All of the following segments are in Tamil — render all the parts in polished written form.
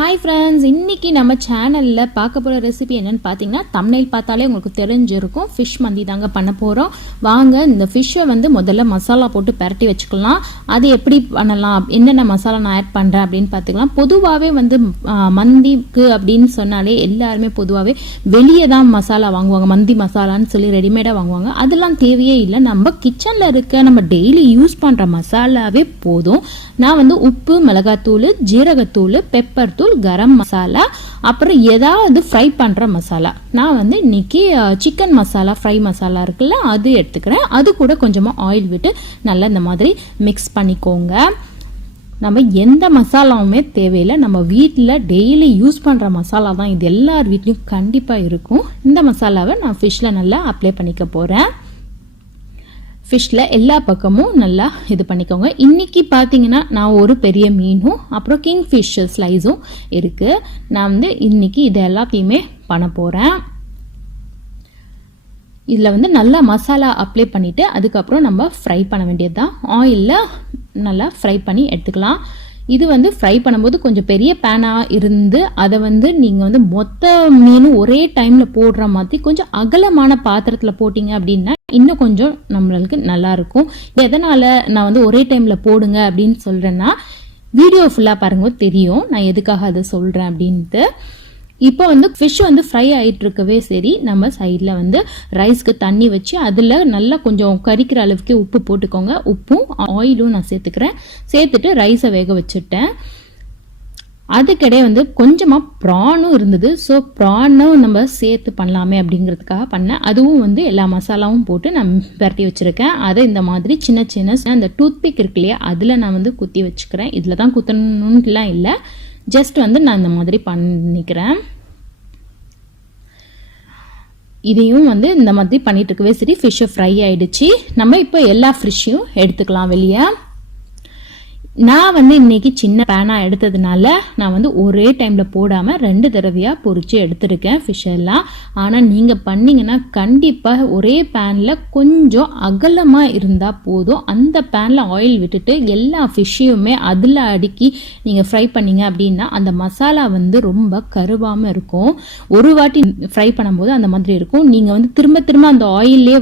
ஹாய் ஃப்ரெண்ட்ஸ், இன்றைக்கி நம்ம சேனலில் பார்க்க போகிற ரெசிபி என்னென்னு பார்த்தீங்கன்னா, தம்ப்நெயில் பார்த்தாலே உங்களுக்கு தெரிஞ்சிருக்கும். ஃபிஷ் மந்தி தாங்க பண்ண போகிறோம். வாங்க இந்த ஃபிஷ்ஷை முதல்ல மசாலா போட்டு பரட்டி வச்சுக்கலாம். அது எப்படி பண்ணலாம், என்னென்ன மசாலா நான் ஆட் பண்ணுறேன் அப்படின்னு பார்த்துக்கலாம். பொதுவாகவே மந்திக்கு அப்படின்னு சொன்னாலே எல்லாருமே பொதுவாகவே வெளியே தான் மசாலா வாங்குவாங்க. மந்தி மசாலான்னு சொல்லி ரெடிமேடாக வாங்குவாங்க. அதெல்லாம் தேவையே இல்லை. நம்ம கிச்சனில் இருக்க நம்ம டெய்லி யூஸ் பண்ணுற மசாலாவே போதும். நான் உப்பு, மிளகாத்தூள், ஜீரகத்தூள், பெப்பர் தூள், கரம் மசாலா, அப்புறம் ஏதாவது ஃப்ரை பண்ணுற மசாலா. நான் இன்னைக்கு சிக்கன் மசாலா, ஃப்ரை மசாலா இருக்குல்ல, அது எடுத்துக்கிறேன். அது கூட கொஞ்சமாக ஆயில் விட்டு நல்லா இந்த மாதிரி மிக்ஸ் பண்ணிக்கோங்க. நம்ம எந்த மசாலாவுமே தேவையில்லை. நம்ம வீட்டில் டெய்லி யூஸ் பண்ணுற மசாலா தான் இது. எல்லார் வீட்லேயும் கண்டிப்பாக இருக்கும். இந்த மசாலாவை நான் ஃபிஷ்ஷில் நல்லா அப்ளை பண்ணிக்க போகிறேன். ஃபிஷ்ஷில் எல்லா பக்கமும் நல்லா இது பண்ணிக்கோங்க. இன்றைக்கி பார்த்தீங்கன்னா நான் ஒரு பெரிய மீனும் அப்புறம் கிங் ஃபிஷ் ஸ்லைஸும் இருக்குது. நான் இன்றைக்கி இது எல்லாத்தையுமே பண்ண போகிறேன். இதில் நல்லா மசாலா அப்ளை பண்ணிவிட்டு அதுக்கப்புறம் நம்ம ஃப்ரை பண்ண வேண்டியது தான். ஆயிலில் நல்லா ஃப்ரை பண்ணி எடுத்துக்கலாம். இது ஃப்ரை பண்ணும்போது கொஞ்சம் பெரிய பேனாக இருந்து அதை நீங்கள் மொத்த மீனும் ஒரே டைமில் போடுற மாதிரி கொஞ்சம் அகலமான பாத்திரத்தில் போட்டிங்க அப்படின்னா இன்னும் கொஞ்சம் நம்மளுக்கு நல்லாயிருக்கும். எதனால் நான் ஒரே டைமில் போடுங்க அப்படின்னு சொல்கிறேன்னா, வீடியோ ஃபுல்லாக பாருங்க தெரியும் நான் எதுக்காக அதை சொல்கிறேன் அப்படின்ட்டு. இப்போ ஃபிஷ் ஃப்ரை ஆகிட்டு இருக்கவே சரி, நம்ம சைடில் ரைஸ்க்கு தண்ணி வச்சு அதில் நல்லா கொஞ்சம் கறிக்கிற அளவுக்கு உப்பு போட்டுக்கோங்க. உப்பும் ஆயிலும் நான் சேர்த்துட்டு ரைஸை வேக வச்சுட்டேன். அதுக்கிடையே கொஞ்சமாக ப்ரானும் இருந்தது. ஸோ ப்ரானும் நம்ம சேர்த்து பண்ணலாமே அப்படிங்கிறதுக்காக பண்ணேன். அதுவும் எல்லா மசாலாவும் போட்டு நான் பரட்டி வச்சுருக்கேன். அதை இந்த மாதிரி சின்ன சின்ன அந்த டூத்பிக் இருக்கு இல்லையா, அதில் நான் குத்தி வச்சுக்கிறேன். இதில் தான் குத்தணுன்னுலாம் இல்லை, ஜஸ்ட் நான் இந்த மாதிரி பண்ணிக்கிறேன். இதையும் இந்த மாதிரி பண்ணிட்டு இருக்கவே சரி, ஃபிஷ்ஷு ஃப்ரை ஆயிடுச்சு. நம்ம இப்போ எல்லா ஃபிஷ்ஷையும் எடுத்துக்கலாம் வெளியே. நான் இன்னைக்கு சின்ன பேனாக எடுத்ததுனால நான் ஒரே டைமில் போடாமல் 2 தடவையாக பொரிச்சு எடுத்துருக்கேன் ஃபிஷ் எல்லாம். ஆனால் நீங்கள் பண்ணிங்கன்னா கண்டிப்பாக ஒரே பேனில் கொஞ்சம் அகலமாக இருந்தால் போதும். அந்த பேனில் ஆயில் விட்டுட்டு எல்லா ஃபிஷ்ஷையுமே அதில் அடுக்கி நீங்கள் ஃப்ரை பண்ணிங்க அப்படின்னா அந்த மசாலா ரொம்ப கருவாமல் இருக்கும். ஒரு வாட்டி ஃப்ரை பண்ணும்போது அந்த மாதிரி இருக்கும். நீங்கள் திரும்ப திரும்ப அந்த ஆயிலே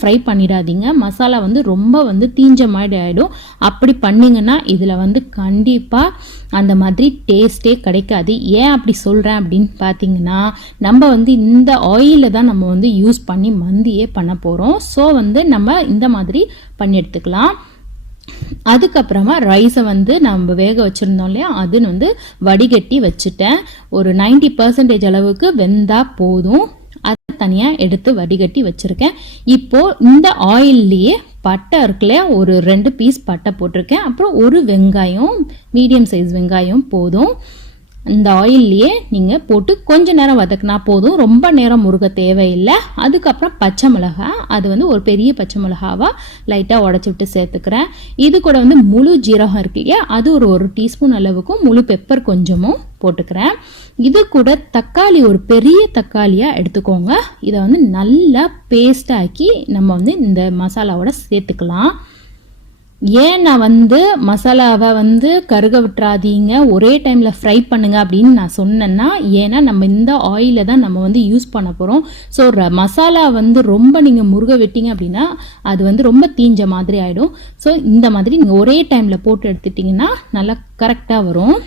ஃப்ரை பண்ணிடாதீங்க. மசாலா ரொம்ப தீஞ்ச மாதிரி ஆகிடும். அப்படி பண்ணிங்கன்னா இதில் கண்டிப்பாக அந்த மாதிரி டேஸ்டே கிடைக்காது. ஏன் அப்படி சொல்கிறேன் அப்படின்னு பார்த்தீங்கன்னா, நம்ம இந்த ஆயிலில் தான் நம்ம யூஸ் பண்ணி மந்தியே பண்ண போகிறோம். ஸோ நம்ம இந்த மாதிரி பண்ணி எடுத்துக்கலாம். அதுக்கப்புறமா ரைஸை நம்ம வேக வச்சுருந்தோம் இல்லையா, அது வடிகட்டி வச்சுட்டேன். ஒரு 90% அளவுக்கு வெந்தால் போதும். அதை தனியாக எடுத்து வடிகட்டி வச்சுருக்கேன். இப்போது இந்த ஆயில்லையே பட்டை இருக்குல்லையா, ஒரு 2 பீஸ் பட்டை போட்டிருக்கேன். அப்புறம் ஒரு வெங்காயம், மீடியம் சைஸ் வெங்காயம் போதும். இந்த ஆயில்லையே நீங்கள் போட்டு கொஞ்ச நேரம் வதக்கினா போதும், ரொம்ப நேரம் முருக தேவையில்லை. அதுக்கப்புறம் பச்சை மிளகா, அது ஒரு பெரிய பச்சை மிளகாவாக லைட்டாக உடச்சி விட்டு சேர்த்துக்கிறேன். இது கூட முழு ஜீரகம் இருக்கு இல்லையா, அது ஒரு டீஸ்பூன் அளவுக்கும், முழு பெப்பர் கொஞ்சமும் போட்டுக்கிறேன். இது கூட தக்காளி, ஒரு பெரிய தக்காளியாக எடுத்துக்கோங்க. இதை நல்லா பேஸ்ட் ஆக்கி நம்ம இந்த மசாலாவோட சேர்த்துக்கலாம். ஏன் நான் மசாலாவை கருக விட்டுறாதீங்க, ஒரே டைமில் ஃப்ரை பண்ணுங்க அப்படின்னு நான் சொன்னேன்னா, ஏன்னா நம்ம இந்த ஆயிலை தான் நம்ம யூஸ் பண்ண போகிறோம். ஸோ மசாலா ரொம்ப நீங்கள் முருக விட்டீங்க அப்படின்னா அது ரொம்ப தீஞ்ச மாதிரி ஆகிடும். ஸோ இந்த மாதிரி நீங்கள் ஒரே டைமில் போட்டு எடுத்துட்டிங்கன்னா நல்லா கரெக்டாக வரும்.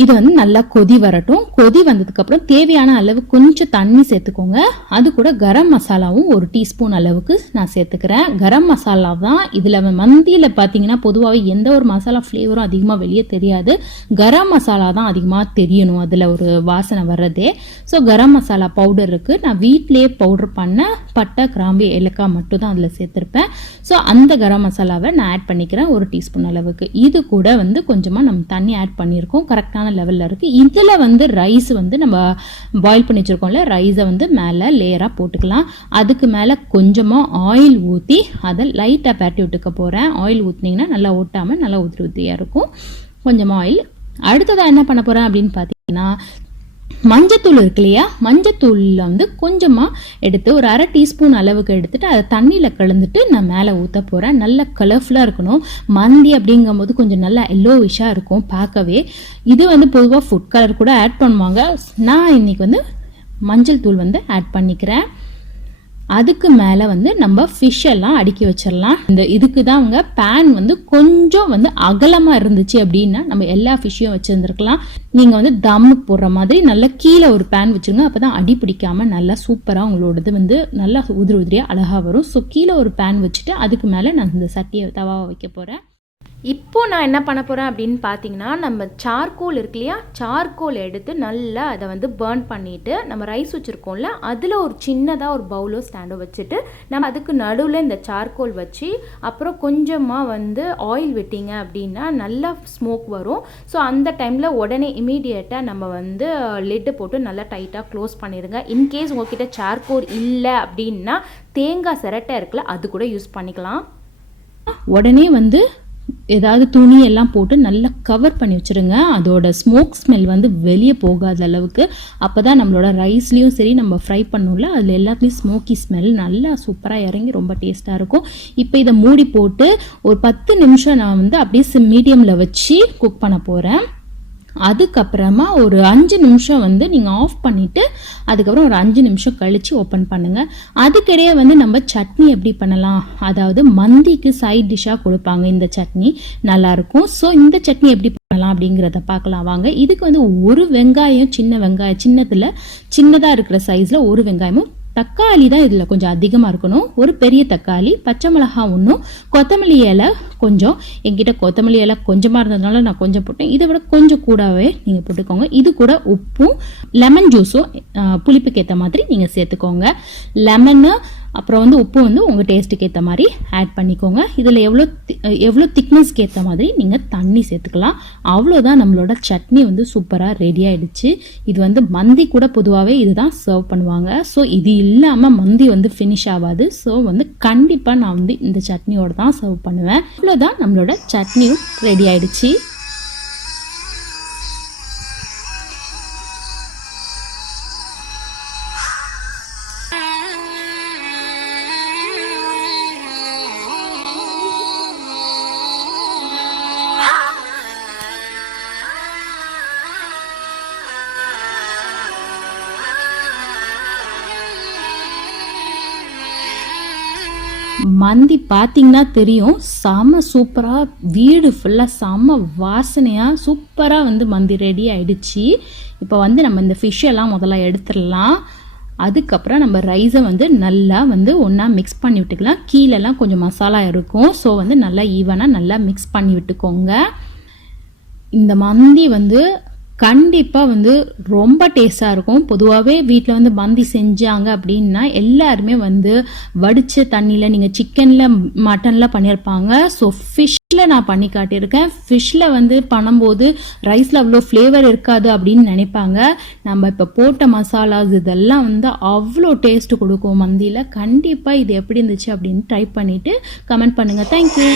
இது நல்லா கொதி வரட்டும். கொதி வந்ததுக்கப்புறம் தேவையான அளவு கொஞ்சம் தண்ணி சேர்த்துக்கோங்க. அது கூட கரம் மசாலாவும் ஒரு டீஸ்பூன் அளவுக்கு நான் சேர்த்துக்கிறேன். கரம் மசாலா தான் இதில் மந்தியில் பார்த்தீங்கன்னா பொதுவாகவே எந்த ஒரு மசாலா ஃப்ளேவரும் அதிகமாக வெளியே தெரியாது. கரம் மசாலா தான் அதிகமாக தெரியணும், அதில் ஒரு வாசனை வர்றதே. ஸோ கரம் மசாலா பவுடர் இருக்குது. நான் வீட்டிலே பவுடர் பண்ண பட்டை, கிராம்பு, ஏலக்காய் மட்டும் தான் அதில் சேர்த்துருப்பேன். ஸோ அந்த கரம் மசாலாவை நான் ஆட் பண்ணிக்கிறேன் ஒரு டீஸ்பூன் அளவுக்கு. இது கூட கொஞ்சமாக நம்ம தண்ணி ஆட் பண்ணியிருக்கோம். கரெக்டாக லெவலில் இருக்குது. இதில் ரைஸ் நம்ம பாயில் பண்ணி வச்சுருக்கோம்ல, ரைஸை மேலே லேயராக போட்டுக்கலாம். அதுக்கு மேலே கொஞ்சமாக ஆயில் ஊற்றி அதை லைட்டாக பரட்டி விட்டுக்க போகிறேன். ஆயில் ஊற்றினீங்கன்னா நல்லா ஒட்டாமல் நல்லா ஊற்றியாக இருக்கும். கொஞ்சமாக ஆயில். அடுத்ததாக என்ன பண்ண போகிறேன் அப்படின்னு பார்த்தீங்கன்னா, மஞ்சத்தூள் இருக்கு இல்லையா, மஞ்சத்தூளில் வந்து கொஞ்சமாக எடுத்து ஒரு 1/2 டீஸ்பூன் அளவுக்கு எடுத்துட்டு அதை தண்ணியில் கலந்துட்டு நான் மேலே ஊற்ற போகிறேன். நல்ல கலர்ஃபுல்லாக இருக்கணும். மந்தி அப்படிங்கும்போது கொஞ்சம் நல்லா எல்லோவிஷாக இருக்கும் பார்க்கவே. இது வந்து பொதுவாக ஃபுட் கலர் கூட ஆட் பண்ணுவாங்க. நான் இன்னைக்கு வந்து மஞ்சள் தூள் வந்து ஆட் பண்ணிக்கிறேன். அதுக்கு மேலே வந்து நம்ம ஃபிஷ் எல்லாம் அடுக்கி வச்சிடலாம். இந்த இதுக்கு தான் அவங்க பேன் வந்து கொஞ்சம் வந்து அகலமாக இருந்துச்சு அப்படின்னா நம்ம எல்லா ஃபிஷ்ஷையும் வச்சுருந்துருக்கலாம். நீங்கள் வந்து தம்முக்கு போடுற மாதிரி நல்லா கீழே ஒரு பேன் வச்சுருங்க. அப்போ தான் அடி பிடிக்காமல் நல்லா சூப்பராக உங்களோடது வந்து நல்லா உதிரியாக அழகாக வரும். ஸோ கீழே ஒரு பேன் வச்சுட்டு அதுக்கு மேலே நான் இந்த சட்டியை தவாவை வைக்க போகிறேன். இப்போது நான் என்ன பண்ண போகிறேன் அப்படின்னு பார்த்தீங்கன்னா, நம்ம சார்கோல் இருக்கு இல்லையா, சார்கோல் எடுத்து நல்லா அதை வந்து பேர்ன் பண்ணிவிட்டு நம்ம ரைஸ் வச்சுருக்கோம்ல அதில் ஒரு சின்னதாக ஒரு பவுலோ ஸ்டாண்டோ வச்சுட்டு நம்ம அதுக்கு நடுவில் இந்த சார்கோல் வச்சு அப்புறம் கொஞ்சமாக வந்து ஆயில் விட்டிங்க அப்படின்னா நல்லா ஸ்மோக் வரும். ஸோ அந்த டைமில் உடனே இமீடியட்டாக நம்ம வந்து லிட்டு போட்டு நல்லா டைட்டாக க்ளோஸ் பண்ணிடுங்க. இன்கேஸ் உங்ககிட்ட சார்கோல் இல்லை அப்படின்னா தேங்காய் சிரட்டை இருக்குல்ல அது கூட யூஸ் பண்ணிக்கலாம். உடனே வந்து ஏதாவது துணி எல்லாம் போட்டு நல்லா கவர் பண்ணி வச்சுருங்க. அதோட ஸ்மோக் ஸ்மெல் வந்து வெளியே போகாத அளவுக்கு. அப்போ தான் நம்மளோட ரைஸ்லேயும் சரி நம்ம ஃப்ரை பண்ணோம்ல அதில் எல்லாத்துலேயும் ஸ்மோக்கி ஸ்மெல் நல்லா சூப்பராக இறங்கி ரொம்ப டேஸ்ட்டாக இருக்கும். இப்போ இதை மூடி போட்டு ஒரு 10 நிமிஷம் நான் வந்து அப்படியே மீடியமில் வச்சு குக் பண்ண போகிறேன். அதுக்கப்புறமா ஒரு 5 நிமிஷம் வந்து நீங்கள் ஆஃப் பண்ணிவிட்டு அதுக்கப்புறம் ஒரு 5 நிமிஷம் கழித்து ஓப்பன் பண்ணுங்கள். அதுக்கிடையே வந்து நம்ம சட்னி எப்படி பண்ணலாம், அதாவது மந்திக்கு சைட் டிஷ்ஷாக கொடுப்பாங்க இந்த சட்னி, நல்லாயிருக்கும். ஸோ இந்த சட்னி எப்படி பண்ணலாம் அப்படிங்கிறத பார்க்கலாம் வாங்க. இதுக்கு வந்து ஒரு வெங்காயம், சின்ன வெங்காயம், சின்னதாக இருக்கிற சைஸில் ஒரு வெங்காயமும், தக்காளி தான் இதில் கொஞ்சம் அதிகமாக இருக்கணும், ஒரு பெரிய தக்காளி, பச்சை மிளகாய் ஒன்றும், கொத்தமல்லி இலை கொஞ்சம். என்கிட்ட கொத்தமல்லி இலை கொஞ்சமாக இருந்ததுனால நான் கொஞ்சம் போட்டேன். இதை விட கொஞ்சம் கூடவே நீங்கள் போட்டுக்கோங்க. இது கூட உப்பும் லெமன் ஜூஸும் புளிப்புக்கு ஏற்ற மாதிரி நீங்கள் சேர்த்துக்கோங்க. லெமனு அப்புறம் வந்து உப்பு வந்து உங்கள் டேஸ்ட்டுக்கு ஏற்ற மாதிரி ஆட் பண்ணிக்கோங்க. இதில் எவ்வளோ திக்னஸ்க்கு ஏற்ற மாதிரி நீங்கள் தண்ணி சேர்த்துக்கலாம். அவ்வளோதான், நம்மளோட சட்னி வந்து சூப்பராக ரெடி ஆகிடுச்சு. இது வந்து மந்தி கூட பொதுவாகவே இதுதான் சர்வ் பண்ணுவாங்க. ஸோ இது இல்லாமல் மந்தி வந்து ஃபினிஷ் ஆகாது. ஸோ வந்து கண்டிப்பாக நான் வந்து இந்த சட்னியோடு தான் சர்வ் பண்ணுவேன். அவ்வளோதான், நம்மளோட சட்னியும் ரெடி ஆகிடுச்சு. மந்தி பார்த்தீங்கன்னா தெரியும், செம்ம சூப்பராக வீடு ஃபுல்லாக செம்ம வாசனையாக சூப்பராக வந்து மந்தி ரெடி ஆகிடுச்சு. இப்போ வந்து நம்ம இந்த ஃபிஷ் எல்லாம் முதல்ல எடுத்துடலாம். அதுக்கப்புறம் நம்ம ரைஸை வந்து நல்லா வந்து ஒன்றா மிக்ஸ் பண்ணி விட்டுக்கலாம். கீழெல்லாம் கொஞ்சம் மசாலா இருக்கும். ஸோ வந்து நல்லா ஈவனாக நல்லா மிக்ஸ் பண்ணி விட்டுக்கோங்க. இந்த மந்தி வந்து கண்டிப்பாக வந்து ரொம்ப டேஸ்ட்டாக இருக்கும். பொதுவாகவே வீட்டில் வந்து மந்தி செஞ்சாங்க அப்படின்னா எல்லாருமே வந்து வடித்த தண்ணியில், நீங்கள் சிக்கனில் மட்டனில் பண்ணியிருப்பாங்க. ஸோ ஃபிஷ்ஷில் நான் பண்ணி காட்டியிருக்கேன். ஃபிஷ்ஷில் வந்து பண்ணும்போது ரைஸில் அவ்வளோ ஃப்ளேவர் இருக்காது அப்படின்னு நினைப்பாங்க. நம்ம இப்போ போட்ட மசாலாஸ் இதெல்லாம் வந்து அவ்வளோ டேஸ்ட்டு கொடுக்கும் மந்தியில். கண்டிப்பாக இது எப்படி இருந்துச்சு அப்படின்னு ட்ரை பண்ணிவிட்டு கமெண்ட் பண்ணுங்கள். தேங்க்யூ.